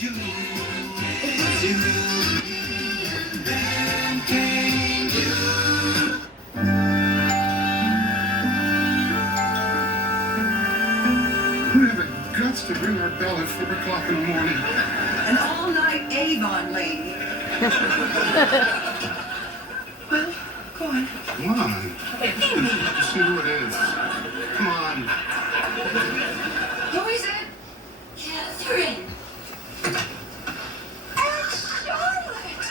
you, then came you. We have the guts to ring our bell at 4 o'clock in the morning. An all-night Avon lady. Well, go on. Come on. Let's see who it is. Come on. Who is it? Catherine. Aunt Charlotte!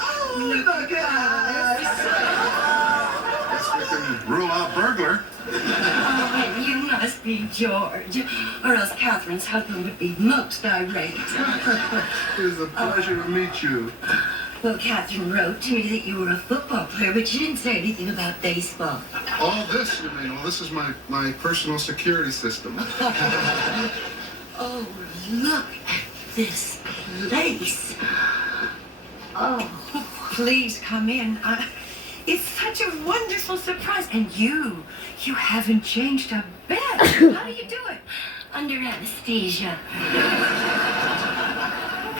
Oh, look at you! Guess we can rule out burglar. Oh, you must be George, or else Catherine's husband would be most irate. It was a pleasure to meet you. Well, Catherine wrote to me that you were a football player, but she didn't say anything about baseball. All this, you mean? Well, this is my personal security system. Oh, look at this place. Oh, Please come in. It's such a wonderful surprise. And you haven't changed a bit. How do you do it? under anesthesia.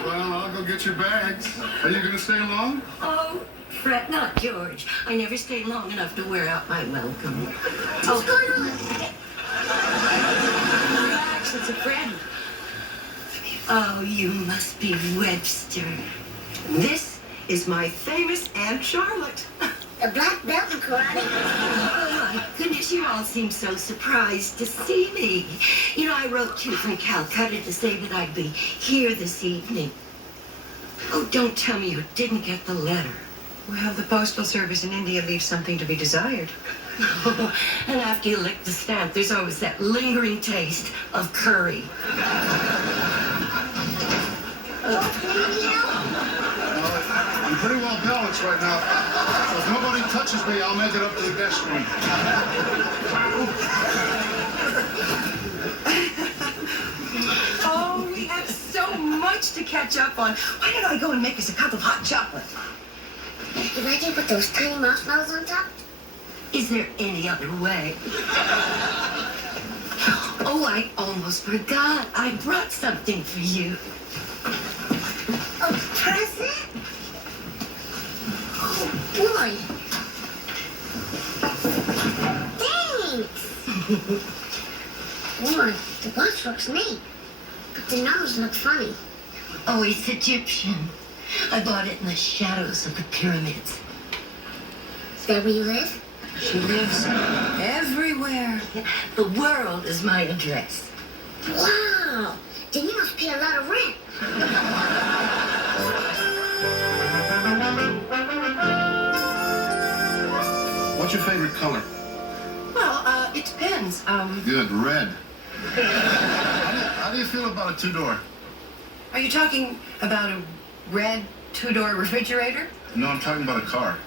Well, I'll go get your bags. Are you going to stay long? Oh, fret not, George. I never stay long enough to wear out my welcome. What's going on? Relax, it's a friend. Oh, you must be Webster. This is my famous Aunt Charlotte. The black belt in karate? Oh, my goodness, you all seem so surprised to see me. You know, I wrote you from Calcutta to say that I'd be here this evening. Oh, don't tell me you didn't get the letter. Well, the postal service in India leaves something to be desired. Oh, and after you lick the stamp, there's always that lingering taste of curry. I'm pretty well balanced right now. If nobody touches me, I'll make it up to the guest room. Oh, we have so much to catch up on. Why don't I go and make us a cup of hot chocolate? Did I put those tiny marshmallows on top? Is there any other way? Oh, I almost forgot. I brought something for you. A present? Oh, boy. Thanks. Boy, the watch looks neat, but the nose looks funny. Oh, it's Egyptian. I bought it in the shadows of the pyramids. Is that where you live? She lives everywhere. The world is my address. Wow. Then you must pay a lot of rent. What's your favorite color? Well, it depends. Good, red. How do you feel about a two-door? Are you talking about a red two-door refrigerator? No, I'm talking about a car.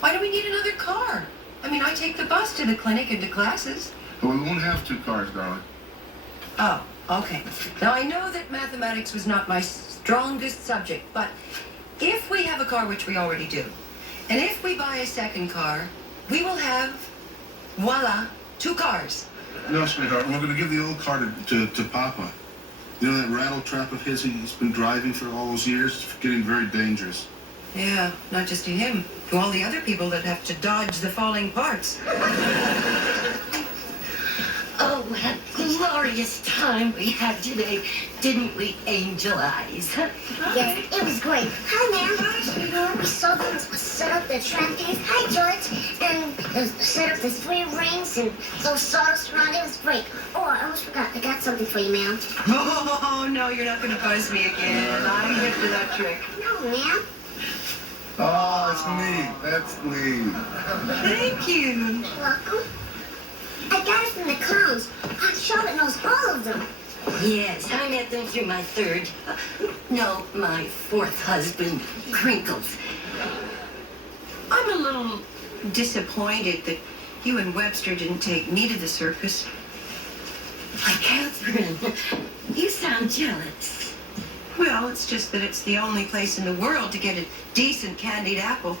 Why do we need another car? I mean, I take the bus to the clinic and to classes. But we won't have two cars, darling. Oh, okay. Now, I know that mathematics was not my strongest subject, but if we have a car, which we already do, and if we buy a second car, we will have, voila, two cars. No, sweetheart, we're going to give the old car to Papa. You know that rattle trap of his he's been driving for all those years? It's getting very dangerous. Yeah, not just to him, to all the other people that have to dodge the falling parts. Oh, what a glorious time we had today, didn't we, Angel Eyes? Yes, it was great. Hi, ma'am. We saw them set up the trampolines. Hi, George. And set up the 3 rings and those sawdust around. It was great. Oh, I almost forgot. I got something for you, ma'am. Oh, no, you're not going to buzz me again. I'm hip to that trick. No, ma'am. Oh, it's neat. That's neat. Thank you. You're welcome. I got it from the clowns. Aunt Charlotte knows all of them. Yes, I met them through my my 4th husband, Crinkles. I'm a little disappointed that you and Webster didn't take me to the circus. Catherine, you sound jealous. Well, it's just that it's the only place in the world to get a decent candied apple.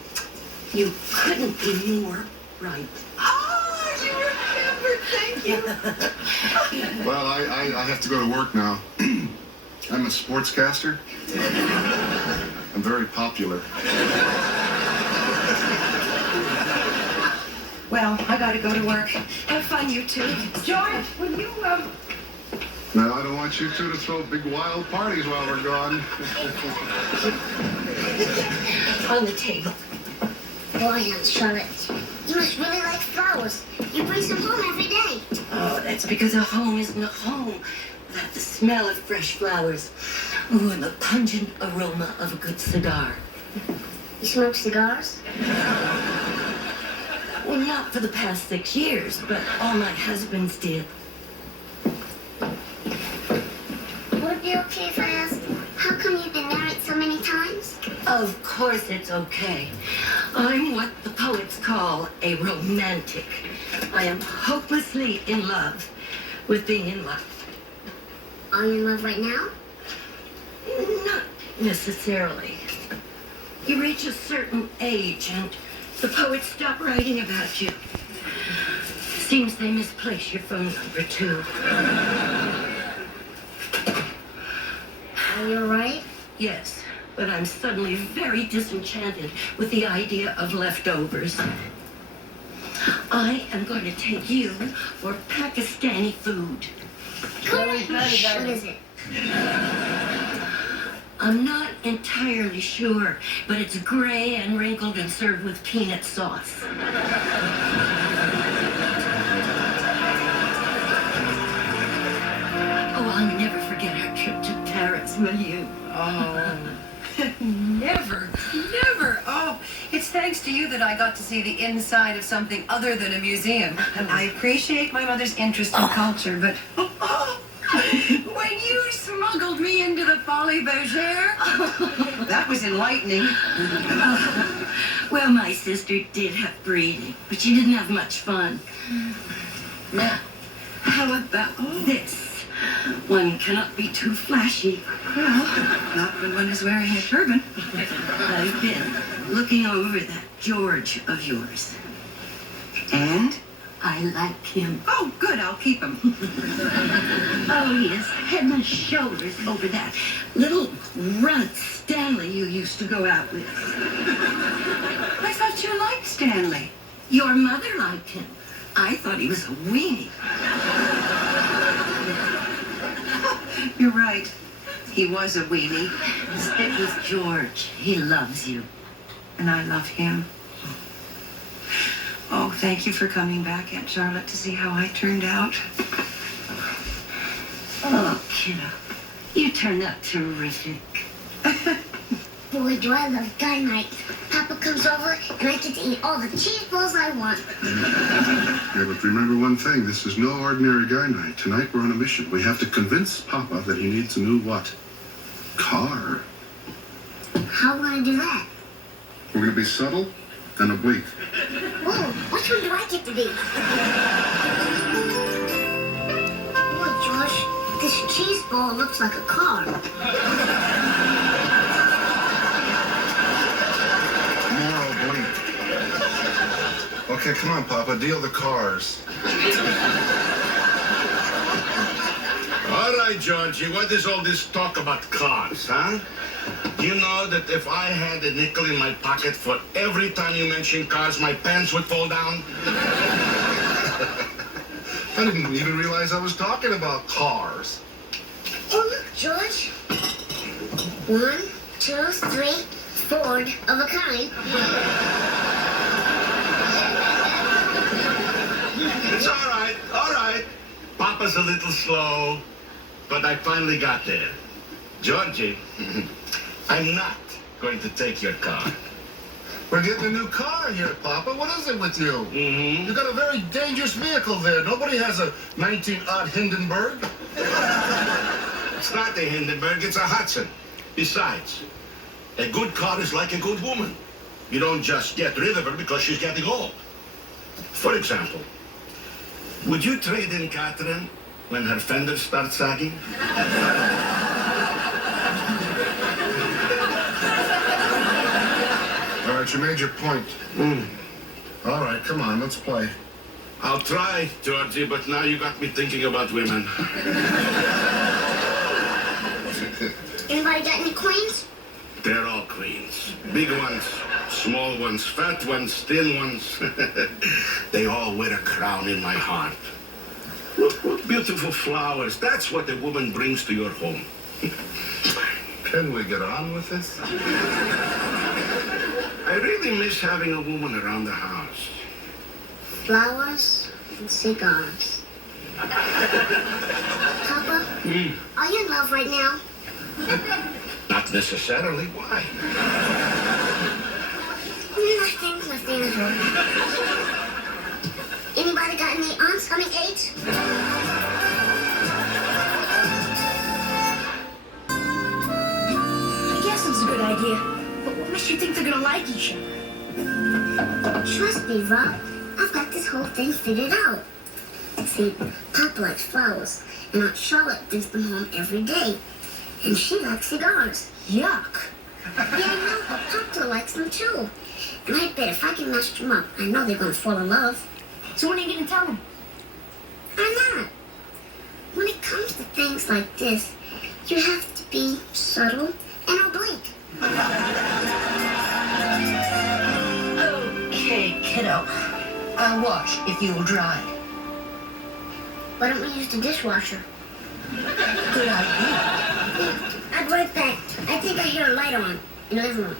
You couldn't be more right. Oh, you remember Thank you. Well, I have to go to work now. I'm a sportscaster. I'm very popular. Well, I gotta go to work. Have fun, you two. George, will you, Now, I don't want you two to throw big wild parties while we're gone. On the table. Boy, Aunt Charlotte, you must really like flowers. You bring some home every day. Oh, that's because a home isn't a home without the smell of fresh flowers. Ooh, and the pungent aroma of a good cigar. You smoke cigars? Well, not for the past 6 years, but all my husbands did. Would it be okay if I asked, how come you've been married so many times? Of course it's okay. I'm what the poets call a romantic. I am hopelessly in love with being in love. Are you in love right now? Not necessarily. You reach a certain age and the poets stop writing about you. Seems they misplace your phone number too. Are you alright? Yes, but I'm suddenly very disenchanted with the idea of leftovers. I am going to take you for Pakistani food. Great. What is it? I'm not entirely sure, but it's gray and wrinkled and served with peanut sauce. Oh, I'll never forget our trip to Paris, will you? Oh, never, never. Oh, it's thanks to you that I got to see the inside of something other than a museum. I appreciate my mother's interest in culture, but when you smuggled me into the Folies Bergère, that was enlightening. Well, my sister did have breeding, but she didn't have much fun. Now, how about this? One cannot be too flashy. Well, not when one is wearing a turban. I've been looking over that George of yours. And? I like him. Oh, good, I'll keep him. Oh, he is head and shoulders over that little runt Stanley you used to go out with. I thought you liked Stanley. Your mother liked him. I thought he was a weenie. You're right. He was a weenie. Stick with George. He loves you. And I love him. Oh, thank you for coming back, Aunt Charlotte, to see how I turned out. Oh, kiddo. You turned out terrific. Boy, do I love guy night. Papa comes over and I get to eat all the cheese balls I want. Yeah, but remember one thing. This is no ordinary guy night. Tonight we're on a mission. We have to convince Papa that he needs a new what? Car. How are we going to do that? We're going to be subtle and oblique. Whoa, which one do I get to be? Boy, Josh, this cheese ball looks like a car. More oblique. Okay, come on, Papa. Deal the cars. All right, Georgie, what is all this talk about cars, huh? You know that if I had a nickel in my pocket for every time you mention cars, my pants would fall down? I didn't even realize I was talking about cars. Oh, look, George. 1, 2, 3, Ford of a kind. It's all right, all right. Papa's a little slow, but I finally got there. Georgie, I'm not going to take your car. We're getting a new car here, Papa. What is it with you? Mm-hmm. You got a very dangerous vehicle there. Nobody has a 19-odd Hindenburg. It's not a Hindenburg, it's a Hudson. Besides, a good car is like a good woman. You don't just get rid of her because she's getting old. For example, would you trade in Catherine when her fenders start sagging? All right, you made your point. All right, come on, let's play. I'll try, Georgie, but now you got me thinking about women. Anybody got any queens? They're all queens. Big ones, small ones, fat ones, thin ones. They all wear a crown in my heart. Look, beautiful flowers. That's what a woman brings to your home. Can we get on with this? I really miss having a woman around the house. Flowers and cigars. Papa, are you in love right now? Not necessarily. Why? Nothing at all. Anybody got any oncoming aids? I guess it's a good idea. But what makes you think they're gonna like each other? Trust me, Rob. I've got this whole thing figured out. See, Papa likes flowers, and Aunt Charlotte brings them home every day. And she likes cigars. Yuck. Yeah, I know, but Papa likes them too. And I bet if I can match them up, I know they're gonna fall in love. So when are you gonna tell them? I'm not. When it comes to things like this, you have to be subtle and oblique. Okay, kiddo. I'll wash if you'll dry. Why don't we use the dishwasher? Good idea. I'll be right back. I think I hear a light on in the living room.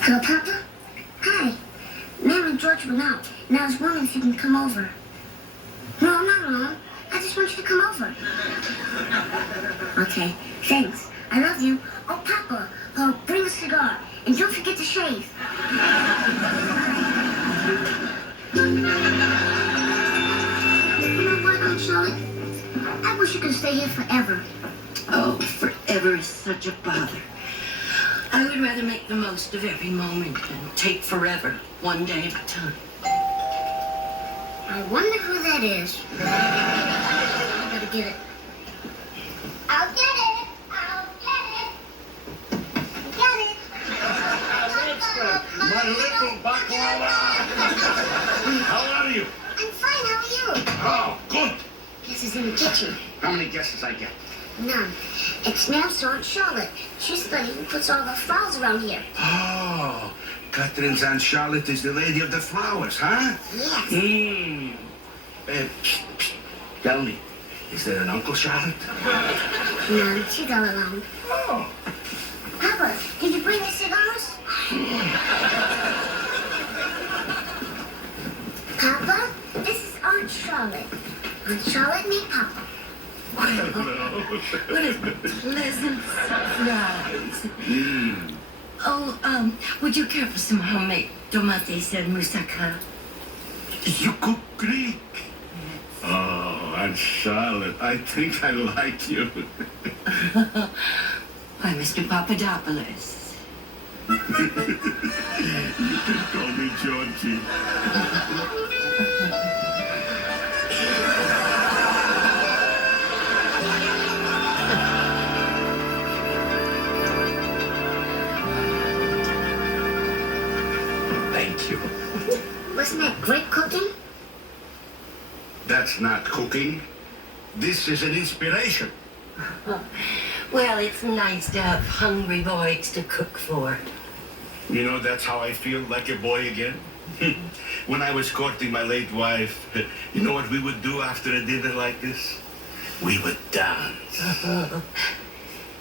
Hello, Papa? Hi. Mary and George went out, and I was wondering if you can come over. No, I'm not alone. I just want you to come over. Okay, thanks. I love you. Oh, Papa, bring a cigar, and don't forget to shave. You know what, Aunt Charlotte? I wish you could stay here forever. Oh, forever is such a bother. I would rather make the most of every moment than take forever, one day at a time. I wonder who that is. I gotta get it. I'll get it. I'll get it. Get it. My little baklava. How are you? I'm fine. How are you? Oh, good. This is in the kitchen. How many guesses I get? None. It's Nan's Aunt Charlotte. She's the lady who puts all the flowers around here. Oh, Catherine's Aunt Charlotte is the lady of the flowers, huh? Yes. Tell me, is there an Uncle Charlotte? No, she's all alone. Oh. Papa, did you bring the cigars? Papa, this is Aunt Charlotte. Aunt Charlotte, meet Papa. What a pleasant surprise. Oh, would you care for some homemade tomates and moussaka? You cook Greek? Oh, Aunt Charlotte, I think I like you. Why, Mr. Papadopoulos. You can call me Georgie. Thank you. Wasn't that great cooking? That's not cooking. This is an inspiration. Well, it's nice to have hungry boys to cook for. You know, that's how I feel like a boy again. When I was courting my late wife, you know what we would do after a dinner like this? We would dance.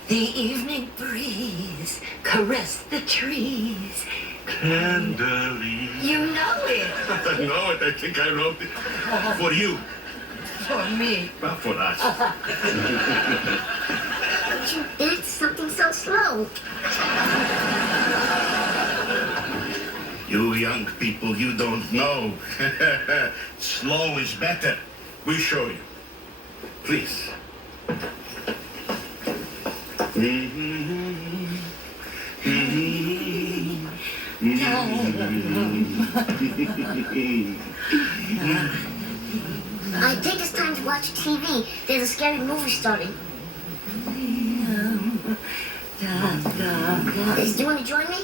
The evening breeze caressed the trees. Tenderly. You know it. I know it. I think I wrote it. For you. For me. Not for us. But you danced something so slow. You young people, you don't know. Slow is better. We'll show you. Please. I think it's time to watch TV. There's a scary movie starting. Do you want to join me?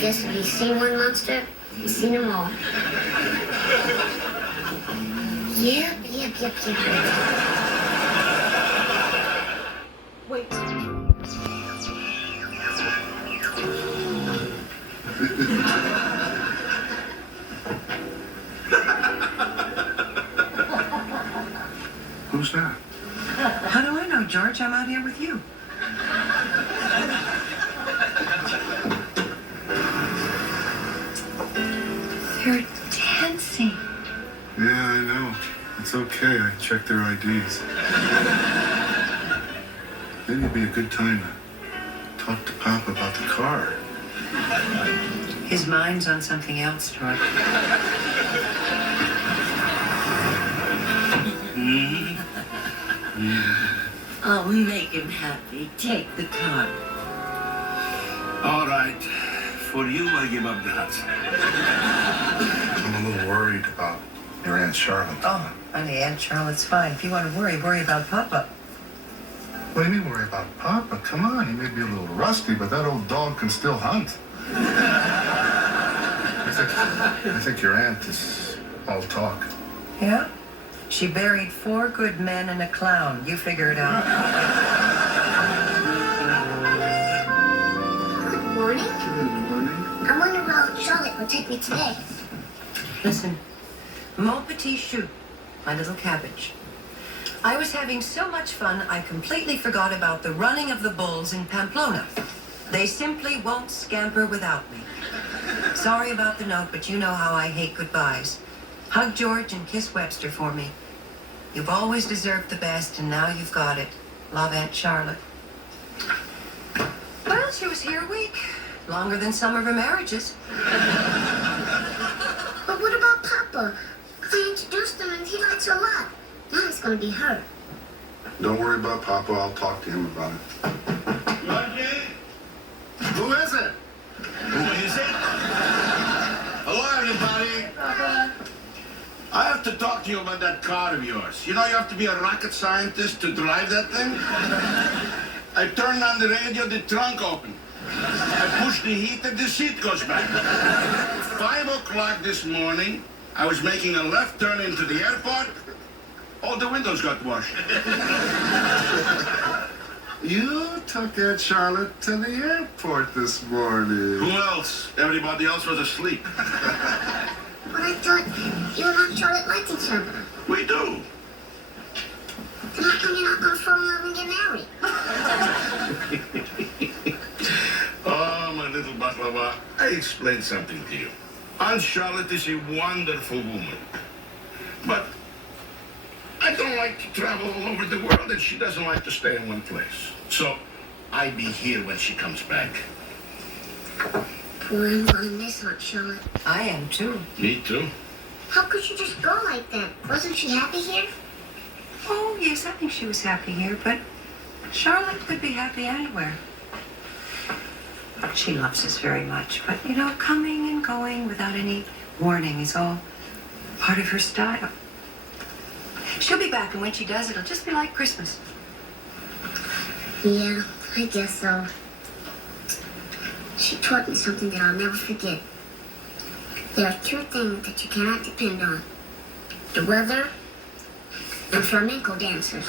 Guess if you've seen one monster, you've seen them all. Yep. Wait. Who's that? How do I know, George? I'm out here with you. They're dancing. Yeah, I know. It's okay. I checked their IDs. Maybe it'd be a good time to talk to Pop about the car. His mind's on something else, George. Oh, make him happy. Take the car. All right. For you, I give up the Hudson. I'm a little worried about your Aunt Charlotte. Oh, honey, Aunt Charlotte's fine. If you want to worry about Papa. What do you mean worry about Papa? Come on, he may be a little rusty, but that old dog can still hunt. I think your aunt is all talk. Yeah? She buried 4 good men and a clown. You figure it out. Good morning. Good morning. I wonder how Charlotte will take me today. Listen, mon petit chou, my little cabbage. I was having so much fun, I completely forgot about the running of the bulls in Pamplona. They simply won't scamper without me. Sorry about the note, but you know how I hate goodbyes. Hug George and kiss Webster for me. You've always deserved the best, and now you've got it. Love, Aunt Charlotte. Well, she was here a week. Longer than some of her marriages. But what about Papa? I introduced him and he likes her a lot. Now it's going to be her. Don't worry about Papa. I'll talk to him about it. Who is it? Who is it? Hello, everybody. I have to talk to you about that car of yours. You know you have to be a rocket scientist to drive that thing? I turned on the radio, the trunk opened. I push the heater, the seat goes back. 5 o'clock this morning, I was making a left turn into the airport. All the windows got washed. You took Aunt Charlotte to the airport this morning. Who else? Everybody else was asleep. But I thought you and Aunt Charlotte liked each other. We do. Then how come you're not going to fall in love and get married? Oh, my little baklava. I explained something to you. Aunt Charlotte is a wonderful woman. But I don't like to travel all over the world, and she doesn't like to stay in one place. So I'll be here when she comes back. Boy, I'm going to miss Aunt Charlotte. I am too. Me too. How could you just go like that? Wasn't she happy here? Oh, yes, I think she was happy here, but Charlotte could be happy anywhere. She loves us very much, but, you know, coming and going without any warning is all part of her style. She'll be back, and when she does, it'll just be like Christmas. Yeah, I guess so. She taught me something that I'll never forget. There are 2 things that you cannot depend on. The weather and flamenco dancers.